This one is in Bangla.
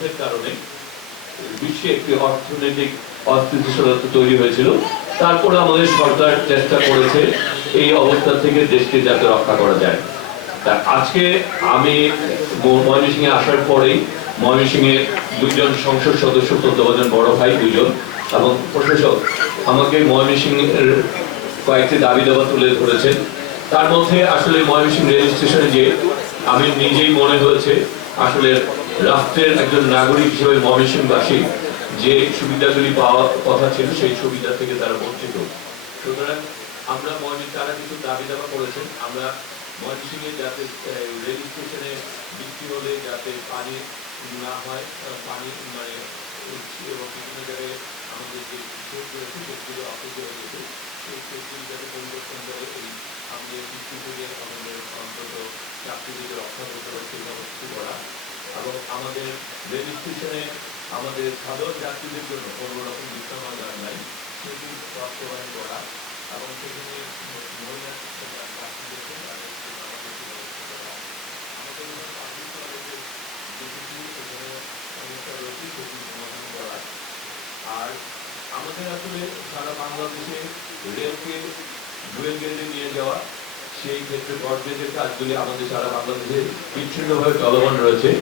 যুদ্ধের কারণে বিশ্বে একটি অর্থনৈতিক অস্থিতিশীলতা তৈরি হয়েছিল। তারপরে আমাদের সরকার চেষ্টা করেছে এই অবস্থা থেকে দেশকে যাতে রক্ষা করা যায়। তা আজকে আমি ময়মনসিংহে আসার পরেই ময়মনসিংহে দুইজন সংসদ সদস্য, প্রত্যেকজন বড় ভাই দুইজন এবং প্রশাসক আমাকে ময়মনসিংহের কয়েকটি দাবি দাবা তুলে ধরেছেন। তার মধ্যে আসলে ময়মনসিংহ রেল স্টেশনে যে আমি নিজেই মনে হয়েছে আসলে রাষ্ট্রের একজন নাগরিক হিসেবে ময়মনসিংহবাসী যে সুবিধাগুলি পাওয়ার কথা ছিল সেই সুবিধা থেকে তারা বঞ্চিত। সুতরাং আমরা তারা কিছু দাবি দাবা করেছেন, আমরা ময়মনসিংহে যাতে রেল স্টেশনে বৃষ্টি হলে যাতে পানি না হয়, পানি মানে এবং বিভিন্ন জায়গায় আমাদের যে সেচ রয়েছে সেগুলো অপরিত হয়ে গেছে, সেই সেচগুলি যাতে পরিবর্তন করে এই আমাদের বৃষ্টি থেকে আমাদের অন্তত যাত্রীদের রক্ষা করতে হবে সেই ব্যবস্থা করা, এবং আমাদের রেল স্টেশনে আমাদের সাধারণ যাত্রীদের জন্য কোনো রকম বিশ্রামাগার নাই সেটি বাস্তবায়ন করা, এবং সেখানে মহিলা যাত্রীদেরকে আর আমাদের আসলে সারা বাংলাদেশে রেলকে ডুয়েল গেজে নিয়ে যাওয়া, সেই ক্ষেত্রে ব্রডগেজের কাজগুলি আমাদের সারা বাংলাদেশে বিচ্ছিন্নভাবে চলমান রয়েছে।